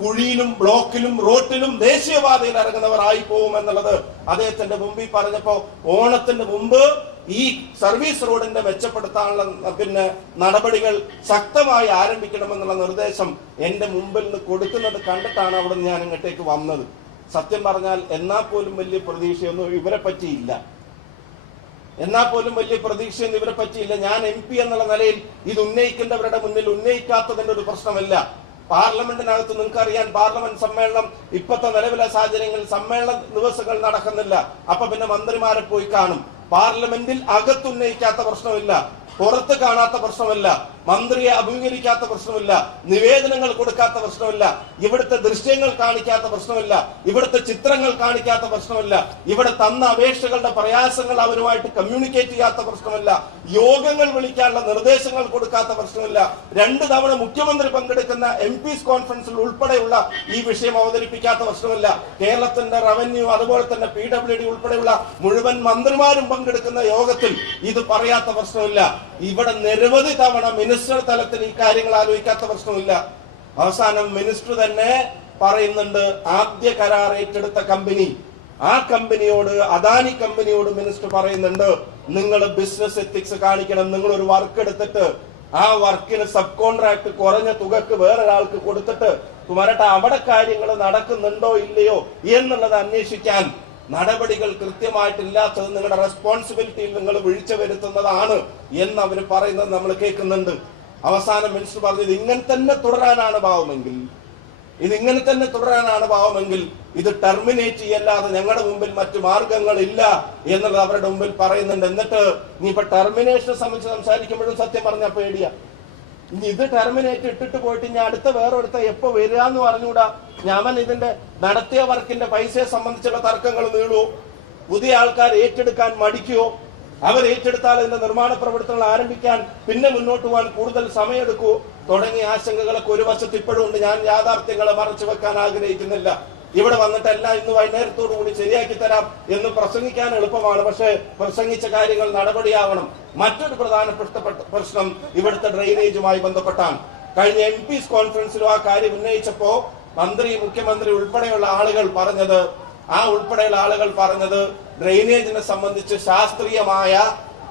കുഴിയിലും ബ്ലോക്കിലും റോട്ടിലും ദേശീയപാതയിൽ ഇറങ്ങുന്നവർ ആയി പോകും എന്നുള്ളത് അദ്ദേഹത്തിന്റെ മുമ്പിൽ പറഞ്ഞപ്പോ ഓണത്തിന് മുമ്പ് ഈ സർവീസ് റോഡിന്റെ മെച്ചപ്പെടുത്താനുള്ള പിന്നെ നടപടികൾ ശക്തമായി ആരംഭിക്കണമെന്നുള്ള നിർദ്ദേശം എന്റെ മുമ്പിൽ നിന്ന് കൊടുക്കുന്നത് കണ്ടിട്ടാണ് അവിടെ ഞാൻ ഇങ്ങോട്ടേക്ക് വന്നത്. സത്യം പറഞ്ഞാൽ എന്നാ പോലും വലിയ പ്രതീക്ഷയൊന്നും ഇവരെ പറ്റിയില്ല. എന്നാ പോലും വലിയ പ്രതീക്ഷയൊന്നും ഇവരെ പറ്റിയില്ല. ഞാൻ എം പി എന്നുള്ള നിലയിൽ ഇത് ഉന്നയിക്കേണ്ടവരുടെ മുന്നിൽ ഉന്നയിക്കാത്തതിന്റെ ഒരു പ്രശ്നമല്ല. പാർലമെന്റിനകത്ത് നിങ്ങൾക്ക് അറിയാൻ പാർലമെന്റ് സമ്മേളനം ഇപ്പത്തെ നിലവിലെ സാഹചര്യങ്ങളിൽ സമ്മേളന ദിവസങ്ങൾ നടക്കുന്നില്ല. അപ്പൊ പിന്നെ മന്ത്രിമാരെ പോയി കാണും. പാർലമെന്റിൽ അകത്തുന്നയിക്കാത്ത പ്രശ്നമില്ല. പുറത്ത് കാണാത്ത പ്രശ്നമില്ല. മന്ത്രിയെ അഭിമുഖീകരിക്കാത്ത പ്രശ്നമില്ല നിവേദനങ്ങൾ കൊടുക്കാത്ത പ്രശ്നമില്ല ഇവിടുത്തെ ദൃശ്യങ്ങൾ കാണിക്കാത്ത പ്രശ്നമില്ല ഇവിടുത്തെ ചിത്രങ്ങൾ കാണിക്കാത്ത പ്രശ്നമില്ല ഇവിടെ തന്ന അപേക്ഷകളുടെ പ്രയാസങ്ങൾ അവരുമായിട്ട് കമ്മ്യൂണിക്കേറ്റ് ചെയ്യാത്ത പ്രശ്നമില്ല യോഗങ്ങൾ വിളിക്കാനുള്ള നിർദ്ദേശങ്ങൾ കൊടുക്കാത്ത പ്രശ്നമില്ല. രണ്ടു തവണ മുഖ്യമന്ത്രി പങ്കെടുക്കുന്ന എം പിസ് കോൺഫറൻസിൽ ഉൾപ്പെടെയുള്ള ഈ വിഷയം അവതരിപ്പിക്കാത്ത പ്രശ്നമില്ല. കേരളത്തിന്റെ റവന്യൂ അതുപോലെ തന്നെ പി ഡബ്ല്യു ഡി ഉൾപ്പെടെയുള്ള മുഴുവൻ മന്ത്രിമാരും പങ്കെടുക്കുന്ന യോഗത്തിൽ ഇത് പറയാത്ത പ്രശ്നമില്ല. ഇവിടെ നിരവധി തവണ തലത്തിൽ ഈ കാര്യങ്ങൾ ആലോചിക്കാത്ത പ്രശ്നമില്ല. അവസാനം മിനിസ്റ്റർ തന്നെ പറയുന്നുണ്ട് ആദ്യ കരാർ ഏറ്റെടുത്ത കമ്പനി. ആ കമ്പനിയോട് അദാനി കമ്പനിയോട് മിനിസ്റ്റർ പറയുന്നുണ്ട് നിങ്ങൾ ബിസിനസ് എത്തിക്സ് കാണിക്കണം നിങ്ങൾ ഒരു വർക്ക് എടുത്തിട്ട് ആ വർക്കിന് സബ് കോൺട്രാക്ട് കുറഞ്ഞ തുകക്ക് വേറൊരാൾക്ക് കൊടുത്തിട്ട് വരട്ടെ അവിടെ കാര്യങ്ങൾ നടക്കുന്നുണ്ടോ ഇല്ലയോ? എന്നുള്ളത് അന്വേഷിക്കാൻ നടപടികൾ കൃത്യമായിട്ടില്ലാത്തത് നിങ്ങളുടെ റെസ്പോൺസിബിലിറ്റിയിൽ നിങ്ങൾ വീഴ്ച വരുത്തുന്നതാണ് എന്ന് അവർ പറയുന്നത് നമ്മൾ കേൾക്കുന്നുണ്ട്. അവസാനം മിനിസ്റ്റർ പറഞ്ഞത് ഇങ്ങനെ തന്നെ തുടരാനാണ് ഭാവമെങ്കിൽ ഇത് ഇങ്ങനെ തന്നെ തുടരാനാണ് ഭാവമെങ്കിൽ ഇത് ടെർമിനേറ്റ് ചെയ്യല്ലാതെ ഞങ്ങളുടെ മുമ്പിൽ മറ്റു മാർഗങ്ങളില്ല എന്നുള്ളത് അവരുടെ മുമ്പിൽ പറയുന്നുണ്ട്. എന്നിട്ട് നീ ഇപ്പൊ ടെർമിനേഷനെ സംബന്ധിച്ച് സംസാരിക്കുമ്പോഴും സത്യം പറഞ്ഞ പേടിയാ. ഇനി ഇത് ടെർമിനേറ്റ് ഇട്ടിട്ട് പോയിട്ട് ഇനി അടുത്ത വേറൊരുത്ത എപ്പോ വരിക എന്ന് പറഞ്ഞുകൂടാ? ഞാൻ ഇതിന്റെ നടത്തിയ വർക്കിന്റെ പൈസയെ സംബന്ധിച്ചുള്ള തർക്കങ്ങൾ നീളുവോ പുതിയ ആൾക്കാർ ഏറ്റെടുക്കാൻ മടിക്കുവോ അവർ ഏറ്റെടുത്താൽ ഇതിന്റെ നിർമ്മാണ പ്രവർത്തനങ്ങൾ ആരംഭിക്കാൻ പിന്നെ മുന്നോട്ട് പോകാൻ കൂടുതൽ സമയമെടുക്കുവോ തുടങ്ങിയ ആശങ്കകളൊക്കെ ഒരു വശത്ത് ഇപ്പോഴും ഉണ്ട്. ഞാൻ യാഥാർത്ഥ്യങ്ങളെ മറച്ചു വെക്കാൻ ആഗ്രഹിക്കുന്നില്ല. ഇവിടെ വന്നിട്ട് എല്ലാം ഇന്ന് വൈകുന്നേരത്തോടു കൂടി ശരിയാക്കി തരാം എന്ന് പ്രസംഗിക്കാൻ എളുപ്പമാണ്. പക്ഷേ പ്രസംഗിച്ച കാര്യങ്ങൾ നടപടിയാവണം. മറ്റൊരു പ്രധാന പ്രശ്നം ഇവിടുത്തെ ഡ്രെയിനേജുമായി ബന്ധപ്പെട്ടാണ്. കഴിഞ്ഞ എം പി കോൺഫറൻസിലും ആ കാര്യം ഉന്നയിച്ചപ്പോ മന്ത്രി മുഖ്യമന്ത്രി ഉൾപ്പെടെയുള്ള ആളുകൾ പറഞ്ഞത് ആ ഉൾപ്പെടെയുള്ള ആളുകൾ പറഞ്ഞത് ഡ്രെയിനേജിനെ സംബന്ധിച്ച് ശാസ്ത്രീയമായ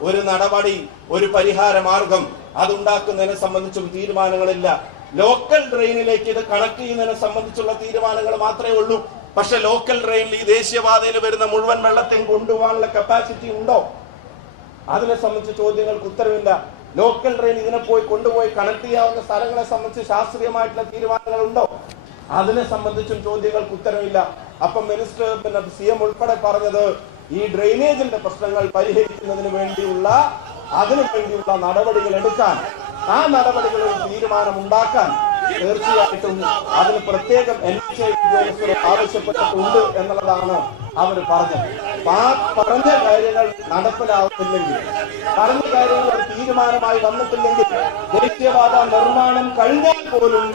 ഒരു നടപടി ഒരു പരിഹാര മാർഗം അതുണ്ടാക്കുന്നതിനെ സംബന്ധിച്ചും തീരുമാനങ്ങളില്ല. ലോക്കൽ ട്രെയിനിലേക്ക് ഇത് കണക്ട് ചെയ്യുന്നതിനെ സംബന്ധിച്ചുള്ള തീരുമാനങ്ങൾ മാത്രമേ ഉള്ളൂ. പക്ഷെ ലോക്കൽ ട്രെയിനിൽ ഈ ദേശീയപാതയിൽ വരുന്ന മുഴുവൻ വെള്ളത്തെയും കൊണ്ടുപോകാനുള്ള കപ്പാസിറ്റി ഉണ്ടോ? അതിനെ സംബന്ധിച്ച് ചോദ്യങ്ങൾക്ക് ഉത്തരവില്ല. ലോക്കൽ ട്രെയിൻ ഇതിനെ പോയി കൊണ്ടുപോയി കണക്ട് ചെയ്യാവുന്ന സ്ഥലങ്ങളെ സംബന്ധിച്ച് ശാസ്ത്രീയമായിട്ടുള്ള തീരുമാനങ്ങൾ ഉണ്ടോ? അതിനെ സംബന്ധിച്ചും ചോദ്യങ്ങൾക്ക് ഉത്തരവില്ല. അപ്പൊ മിനിസ്റ്റർ പിന്നെ സി എം ഉൾപ്പെടെ പറഞ്ഞത് ഈ ഡ്രെയിനേജിന്റെ പ്രശ്നങ്ങൾ പരിഹരിക്കുന്നതിന് വേണ്ടിയുള്ള അതിനു വേണ്ടിയുള്ള നടപടികൾ എടുക്കാൻ ആ നടപടികളിൽ തീരുമാനമുണ്ടാക്കാൻ തീർച്ചയായിട്ടും അതിന് പ്രത്യേകം എൻ ഉദ്യോഗസ്ഥർ ആവശ്യപ്പെട്ടിട്ടുണ്ട് എന്നുള്ളതാണ് അവർ പറഞ്ഞത്. ആ പറഞ്ഞ കാര്യങ്ങൾ നടപ്പിലാവുന്നില്ലെങ്കിൽ പറഞ്ഞ കാര്യങ്ങൾ ഒരു തീരുമാനമായി വന്നിട്ടില്ലെങ്കിൽ ദേശീയപാത നിർമ്മാണം കഴിഞ്ഞാൽ പോലും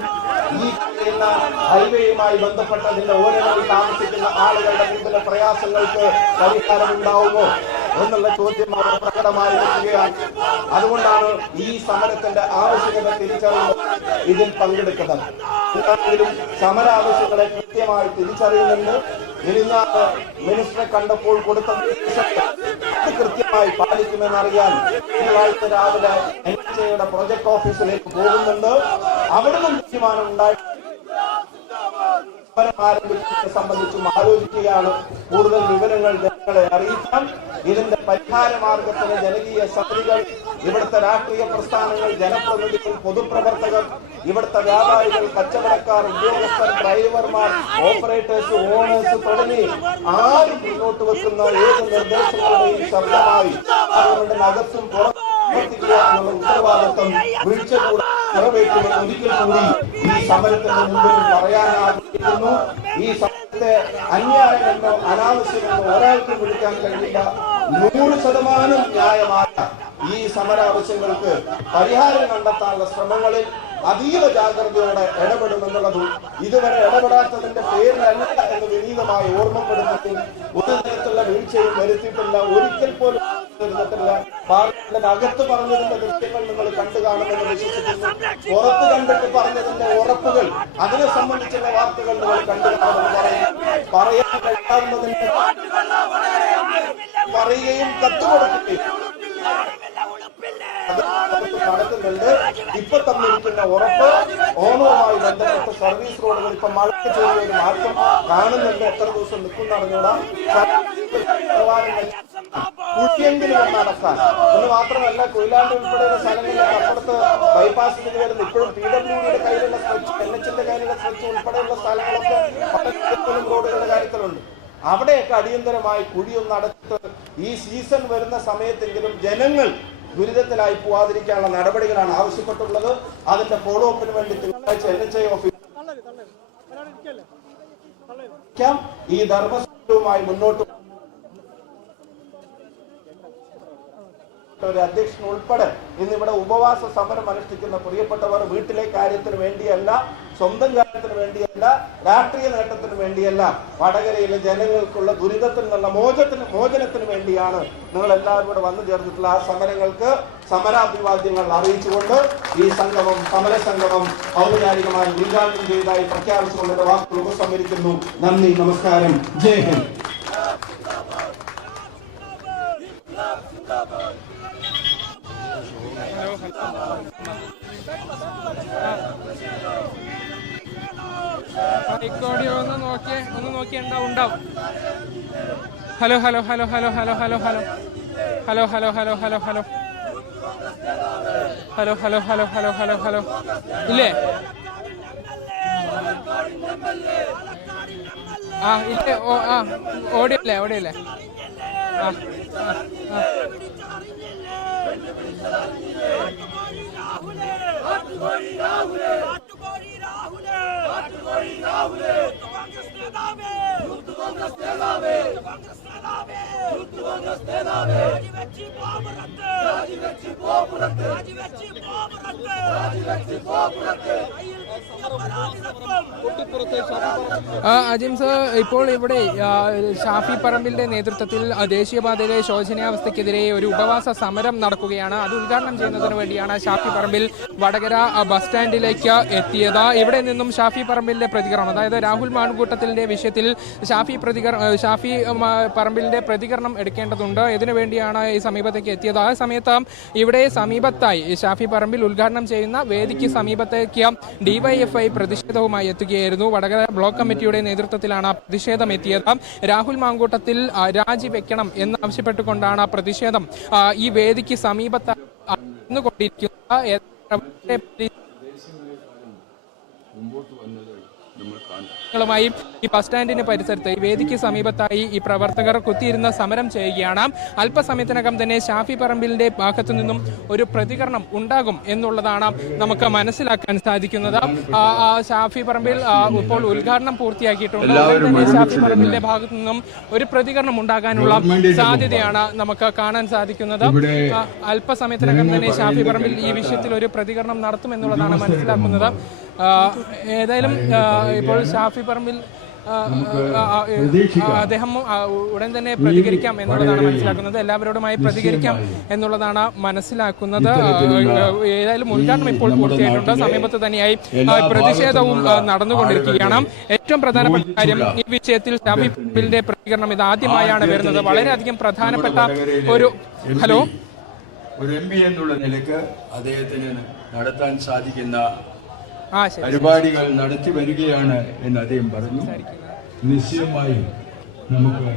ഈ കഴിയുന്ന ഹൈവേയുമായി ബന്ധപ്പെട്ട അതിന്റെ ഓരോ താമസിക്കുന്ന ആളുകളുടെ വിവിധ പ്രയാസങ്ങൾക്ക് പരിഹാരം ഉണ്ടാവുമോ എന്നുള്ള ചോദ്യം അവർ പ്രകടമായി വെക്കുകയാണ് അതുകൊണ്ടാണ് ഈ സമരത്തിന്റെ ആവശ്യകത തിരിച്ചറിയുന്നത് ഇതിൽ പങ്കെടുക്കുന്നത്. സമര ആവശ്യങ്ങളെ കൃത്യമായി തിരിച്ചറിയുന്നുണ്ട്. ഇരിഞ്ഞാറ് മിനിസ്റ്ററെ കണ്ടപ്പോൾ കൊടുത്ത കൃത്യമായി പാലിക്കുമെന്നറിയാൻ തിങ്കളാഴ്ച രാവിലെ എൻ എച്ച് പ്രൊജക്ട് ഓഫീസിലേക്ക് പോകുന്നുണ്ട്. അവിടെ നിന്നും തീരുമാനം ഉണ്ടായി സമരം സംബന്ധിച്ചും ആലോചിക്കുകയാണ്. കൂടുതൽ വിവരങ്ങൾ ജനങ്ങളെ അറിയിക്കാം ഇതിന്റെ പരിഹാര മാർഗത്തിന് ജനകീയ സമിതികൾ ഇവിടുത്തെ രാഷ്ട്രീയ പ്രസ്ഥാനങ്ങൾ ജനപ്രതിനിധികൾ പൊതുപ്രവർത്തകർ ഇവിടുത്തെ വ്യാപാരികൾ കച്ചവടക്കാർ ഉദ്യോഗസ്ഥർ ഡ്രൈവർമാർ ഓപ്പറേറ്റേഴ്സ് ഓണേഴ്സ് തുടങ്ങി ആരും മുന്നോട്ട് വെക്കുന്ന ഏത് നിർദ്ദേശങ്ങളുടെയും ശബ്ദമായി അവരുടെ പുറത്തും പ്രവർത്തിക്കുക എന്നുള്ള ഉത്തരവാദിത്വം വീഴ്ച കൂടാതെ നിറവേറ്റുമെന്ന് ഒരിക്കൽ കൂടി ഈ സമരത്തിന്റെ മുമ്പിൽ പറയാൻ ആഗ്രഹിക്കുന്നു ഈ സമരത്തെ അന്യായമെന്നോ അനാവശ്യമെന്നോ ഒരാൾക്കും വിളിക്കാൻ കഴിയില്ല. നൂറ് ശതമാനം ന്യായമായ ഈ സമരാവശ്യങ്ങൾക്ക് പരിഹാരം കണ്ടെത്താനുള്ള ശ്രമങ്ങളിൽ അതീവ ജാഗ്രതയോടെ ഇടപെടുമെന്നുള്ളതും ഇതുവരെ ഇടപെടാത്തതിന്റെ പേരിലല്ല എന്ന് വിനീതമായി ഓർമ്മപ്പെടുന്നതിൽ ഒരു തരത്തിലുള്ള വീഴ്ചയും വരുത്തിയിട്ടില്ല. ഒരിക്കൽ പോലും അകത്ത് പറഞ്ഞതിന്റെ ദൃശ്യങ്ങൾ നിങ്ങൾ കണ്ടു കാണുമെന്ന് വിശ്വസിക്കുന്നു. പുറത്ത് കണ്ടിട്ട് പറഞ്ഞതിന്റെ ഉറപ്പുകൾ അതിനെ സംബന്ധിച്ചുള്ള വാർത്തകൾ നിങ്ങൾ കണ്ടു കാണുമെന്ന് പറയുന്നു പറയാൻ കഴിയാവുന്നതിന്റെ പറയുകയും കത്തുകൊടുക്കുകയും നടക്കുന്നുണ്ട്. ഇപ്പൊ തന്നിരിക്കുന്ന ഉറപ്പ് ഓണവുമായി ബന്ധപ്പെട്ട് സർവീസ് റോഡുകൾ ഇപ്പൊ മഴ ചെയ്യുന്ന ഒരു മാറ്റം കാണുന്നുണ്ട്. എത്ര ദിവസം നിൽക്കുന്ന അറിഞ്ഞൂടാ ഒന്ന് നടക്കാൻ എന്ന് മാത്രമല്ല കൊയിലാണ്ടി ഉൾപ്പെടെയുള്ള സ്ഥലങ്ങളിലൊക്കെ അപ്പുറത്ത് ബൈപ്പാസിന് വരുന്ന. ഇപ്പോഴും പി ഡബ്ല്യു ഡിയുടെ കയ്യിലുള്ള സ്ട്രെച്ച് എൻ എച്ചിന്റെ കയ്യിലുള്ള സ്ട്രെച്ച് ഉൾപ്പെടെയുള്ള സ്ഥലങ്ങളൊക്കെ റോഡുകളുടെ കാര്യത്തിലുണ്ട്. അവിടെയൊക്കെ അടിയന്തരമായി കുഴിയൊന്ന് അടച്ചിട്ട് ഈ സീസൺ വരുന്ന സമയത്തെങ്കിലും ജനങ്ങൾ ദുരിതത്തിലായി പോവാതിരിക്കാനുള്ള നടപടികളാണ് ആവശ്യപ്പെട്ടുള്ളത്. അതിന്റെ ഫോളോ അപ്പിന് വേണ്ടി തിങ്കളാഴ്ച എൻ എച്ച് ഐ ഓഫീസ് ഈ ധർമ്മസ്ഥലവുമായി മുന്നോട്ട് ഒരു അധ്യക്ഷൻ ഉൾപ്പെടെ ഇന്നിവിടെ ഉപവാസ സമരം അനുഷ്ഠിക്കുന്ന പ്രിയപ്പെട്ടവർ വീട്ടിലെ കാര്യത്തിന് വേണ്ടിയല്ല സ്വന്തം കാര്യത്തിന് വേണ്ടിയല്ല രാഷ്ട്രീയ നേട്ടത്തിന് വേണ്ടിയല്ല വടകരയിലെ ജനങ്ങൾക്കുള്ള ദുരിതത്തിൽ നിന്നുള്ള മോചത്തിന് മോചനത്തിന് വേണ്ടിയാണ് നിങ്ങൾ എല്ലാവരും കൂടെ വന്നു ചേർന്നിട്ടുള്ള ആ സമരങ്ങൾക്ക് സമരാഭിവാദ്യങ്ങൾ അറിയിച്ചുകൊണ്ട് ഈ സംഗമം സമര സംഗമം ഔപചാരികമായി ഉദ്ഘാടനം ചെയ്തതായി പ്രഖ്യാപിച്ചുകൊണ്ട് വാക്കുകൾ ഉപസംഹരിക്കുന്നു. നന്ദി നമസ്കാരം. ജയ് Hind. Hello hello hello hello hello hello hello hello hello hello hello hello hello hello hello hello hello hello ഇല്ലേ ആ ഇല്ലേ ഓ ആ ഓടിയല്ലേ ഓടിയല്ലേ ആ രാജിവെച്ച് പോപുറത്ത് രാജിവെച്ച് പോപുറത്ത് രാജിവെച്ച് പോപുറത്ത് രാജിവെച്ച് പോപുറത്ത് കയ്യിൽ പരാതിതത്വം ആ, അജിം സർ ഇപ്പോൾ ഇവിടെ ഷാഫി പറമ്പിന്റെ നേതൃത്വത്തിൽ ദേശീയപാതയിലെ ശോചനീയാവസ്ഥയ്ക്കെതിരെ ഒരു ഉപവാസ സമരം നടക്കുകയാണ്. അത് ഉദ്ഘാടനം ചെയ്യുന്നതിന് വേണ്ടിയാണ് ഷാഫി പറമ്പിൽ വടകര ബസ് സ്റ്റാൻഡിലേക്ക് എത്തിയത്. ഇവിടെ നിന്നും ഷാഫി പറമ്പിലിന്റെ പ്രതികരണം അതായത് രാഹുൽ മാൺകൂട്ടത്തിന്റെ വിഷയത്തിൽ ഷാഫി പ്രതികരണം ഷാഫി പറമ്പിലിന്റെ പ്രതികരണം എടുക്കേണ്ടതുണ്ട്. ഇതിനു വേണ്ടിയാണ് ഈ സമീപത്തേക്ക് എത്തിയത്. ആ സമയത്ത് ഇവിടെ സമീപത്തായി ഷാഫി പറമ്പിൽ ഉദ്ഘാടനം ചെയ്യുന്ന വേദിക്ക് സമീപത്തേക്ക് ഡിവൈഎഫ്ഐ പ്രതിഷേധവുമായി എത്തുകയായിരുന്നു. വടകര ബ്ലോക്ക് കമ്മിറ്റിയുടെ നേതൃത്വത്തിലാണ് പ്രതിഷേധം എത്തിയത് രാഹുൽ മാങ്കൂട്ടത്തിൽ രാജിവെക്കണം എന്നാവശ്യപ്പെട്ടുകൊണ്ടാണ് പ്രതിഷേധം. ഈ വേദിക്ക് സമീപത്ത് കൊണ്ടിരിക്കുന്ന മുമ്പോട്ട് വന്നത് ങ്ങളുമായി ഈ ബസ് സ്റ്റാൻഡിന് പരിസരത്ത് ഈ വേദിക്ക് സമീപത്തായി ഈ പ്രവർത്തകർ കുത്തിയിരുന്ന സമരം ചെയ്യുകയാണ്. അല്പസമയത്തിനകം തന്നെ ഷാഫി പറമ്പിലിന്റെ ഭാഗത്തു നിന്നും ഒരു പ്രതികരണം ഉണ്ടാകും എന്നുള്ളതാണ് നമുക്ക് മനസ്സിലാക്കാൻ സാധിക്കുന്നത്. ഷാഫി പറമ്പിൽ ഇപ്പോൾ ഉദ്ഘാടനം പൂർത്തിയാക്കിയിട്ടുണ്ട്. ഷാഫി പറമ്പിലിന്റെ ഭാഗത്തു നിന്നും ഒരു പ്രതികരണം ഉണ്ടാകാനുള്ള സാധ്യതയാണ് നമുക്ക് കാണാൻ സാധിക്കുന്നത്. അല്പസമയത്തിനകം തന്നെ ഷാഫി പറമ്പിൽ ഈ വിഷയത്തിൽ ഒരു പ്രതികരണം നടത്തുമെന്നുള്ളതാണ് മനസ്സിലാക്കുന്നത്. ഏതായാലും ഇപ്പോൾ ഷാഫി പറമ്പിൽ അദ്ദേഹം ഉടൻ തന്നെ പ്രതികരിക്കാം എന്നുള്ളതാണ് മനസ്സിലാക്കുന്നത്. എല്ലാവരോടുമായി പ്രതികരിക്കാം എന്നുള്ളതാണ് മനസ്സിലാക്കുന്നത്. ഏതായാലും ഉദ്ഘാടനം ഇപ്പോൾ പൂർത്തിയായിട്ടുണ്ട്. സമീപത്ത് തന്നെയായി പ്രതിഷേധവും നടന്നുകൊണ്ടിരിക്കുകയാണ്. ഏറ്റവും പ്രധാനപ്പെട്ട കാര്യം ഈ വിഷയത്തിൽ ഷാഫി പറമ്പിലിന്റെ പ്രതികരണം ഇത് ആദ്യമായാണ് വരുന്നത്. വളരെയധികം പ്രധാനപ്പെട്ട ഒരു ഹലോ? ഒരു എം പി എന്നുള്ള നിലയ്ക്ക് അദ്ദേഹത്തിന് നടത്താൻ സാധിക്കുന്ന പരിപാടികൾ നടത്തി വരികയാണ് എന്ന് അദ്ദേഹം പറഞ്ഞു നിശ്ചയമായും നമുക്ക്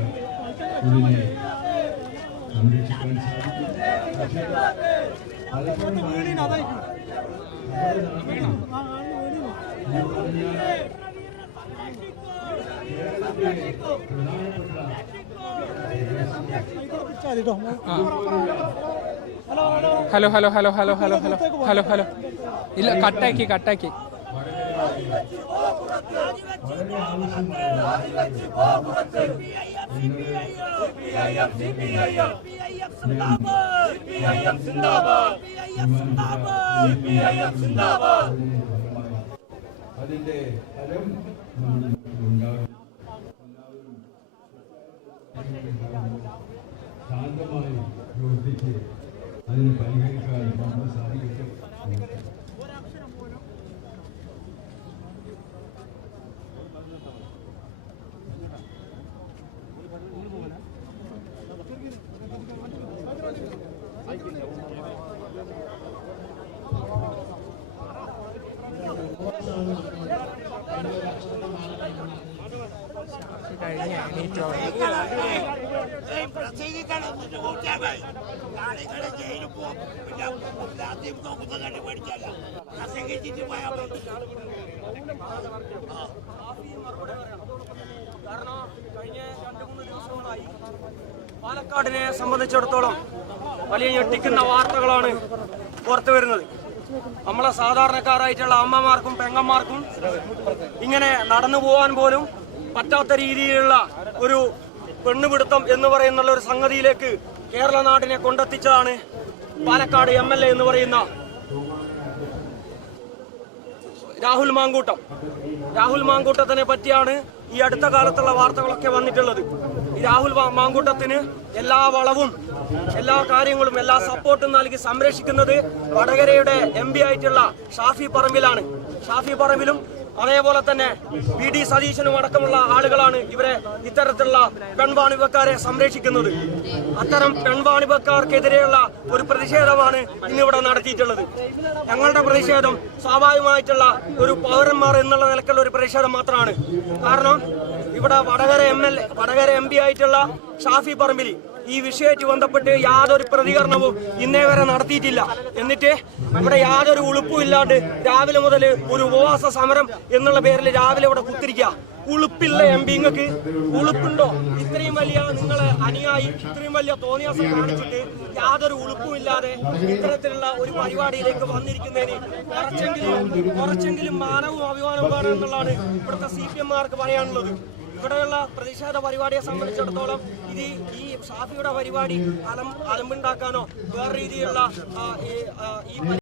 ഇതിനെ സംരക്ഷിക്കാൻ സാധിക്കും പക്ഷേ hello hello hello hello hello hello hello hello ഇല്ല കട്ടാക്കി കട്ടാക്കി. അതിന്റെ ഫലം ഉണ്ടാകും ശാന്തമായി അതിന് പരിഹരിക്കാൻ നമുക്ക് സാധിക്കട്ടെ കഴിഞ്ഞ് എണീറ്റോ പ്രസംഗിക്കണം എന്നിട്ട് കൂട്ടിയാൽ മതി നാളെ ജയിലിൽ പോകും പിന്നെ രാത്രി നോക്കുന്ന കണ്ട് പഠിച്ചല്ല പ്രസംഗിച്ചിട്ട് കഴിഞ്ഞ ദിവസങ്ങളായി പാലക്കാടിനെ സംബന്ധിച്ചിടത്തോളം വലിയ ഞെട്ടിക്കുന്ന വാർത്തകളാണ് പുറത്തു വരുന്നത്. നമ്മളെ സാധാരണക്കാരായിട്ടുള്ള അമ്മമാർക്കും പെങ്ങന്മാർക്കും ഇങ്ങനെ നടന്നു പോകാൻ പോലും പറ്റാത്ത രീതിയിലുള്ള ഒരു പെണ്ണുപിടുത്തം എന്ന് പറയുന്ന ഒരു സംഗതിയിലേക്ക് കേരള നാടിനെ കൊണ്ടെത്തിച്ചതാണ് പാലക്കാട് എം എൽ എ എന്ന് പറയുന്ന രാഹുൽ മാങ്കൂട്ടം. രാഹുൽ മാങ്കൂട്ടത്തിനെ പറ്റിയാണ് ഈ അടുത്ത കാലത്തുള്ള വാർത്തകളൊക്കെ വന്നിട്ടുള്ളത്. ഈ രാഹുൽ മാങ്കൂട്ടത്തിന് എല്ലാ വളവും എല്ലാ കാര്യങ്ങളും എല്ലാ സപ്പോർട്ടും നൽകി സംരക്ഷിക്കുന്നത് വടകരയുടെ എം ആയിട്ടുള്ള ഷാഫി പറമ്പിലാണ്. ഷാഫി പറമ്പിലും അതേപോലെ തന്നെ വി ഡി സതീശനും അടക്കമുള്ള ആളുകളാണ് ഇവരെ ഇത്തരത്തിലുള്ള പെൺവാണിഭക്കാരെ സംരക്ഷിക്കുന്നത്. അത്തരം പെൺവാണിഭക്കാർക്കെതിരെയുള്ള ഒരു പ്രതിഷേധമാണ് ഇന്നിവിടെ നടത്തിയിട്ടുള്ളത്. ഞങ്ങളുടെ പ്രതിഷേധം സ്വാഭാവികമായിട്ടുള്ള ഒരു പൗരന്മാർ എന്നുള്ള നിലക്കുള്ള ഒരു പ്രതിഷേധം മാത്രമാണ്. കാരണം ഇവിടെ Vadakara M L Vadakara M P ആയിട്ടുള്ള ഷാഫി പറമ്പിലി ഈ വിഷയമായിട്ട് ബന്ധപ്പെട്ട് യാതൊരു പ്രതികരണവും ഇന്നേ വരെ നടത്തിയിട്ടില്ല. എന്നിട്ട് ഇവിടെ യാതൊരു ഉളുപ്പും ഇല്ലാണ്ട് രാവിലെ മുതൽ ഒരു ഉപവാസ സമരം എന്നുള്ള പേരിൽ രാവിലെ ഇവിടെ കുത്തിരിക്കുക. ഉളുപ്പില്ല എം പിങ്ങൾക്ക് ഉളുപ്പുണ്ടോ? ഇത്രയും വലിയ നിങ്ങളെ അനുയായി ഇത്രയും വലിയ തോന്നിയാസം കാണിച്ചിട്ട് യാതൊരു ഉളുപ്പും ഇല്ലാതെ ഇത്തരത്തിലുള്ള ഒരു പരിപാടിയിലേക്ക് വന്നിരിക്കുന്നതിന് കുറച്ചെങ്കിലും കുറച്ചെങ്കിലും മാനവും അഭിമാനവും വേണം എന്നുള്ളതാണ് ഇവിടുത്തെ സി പി എം മാർക്ക് പറയാനുള്ളത്. ഇവിടെയുള്ള പ്രതിഷേധ പരിപാടിയെ സംബന്ധിച്ചിടത്തോളം ഇത് ഈ ഷാഫിയുടെ പരിപാടി അലം അലമ്പുണ്ടാക്കാനോ വേറെ രീതിയിലുള്ള ഈ,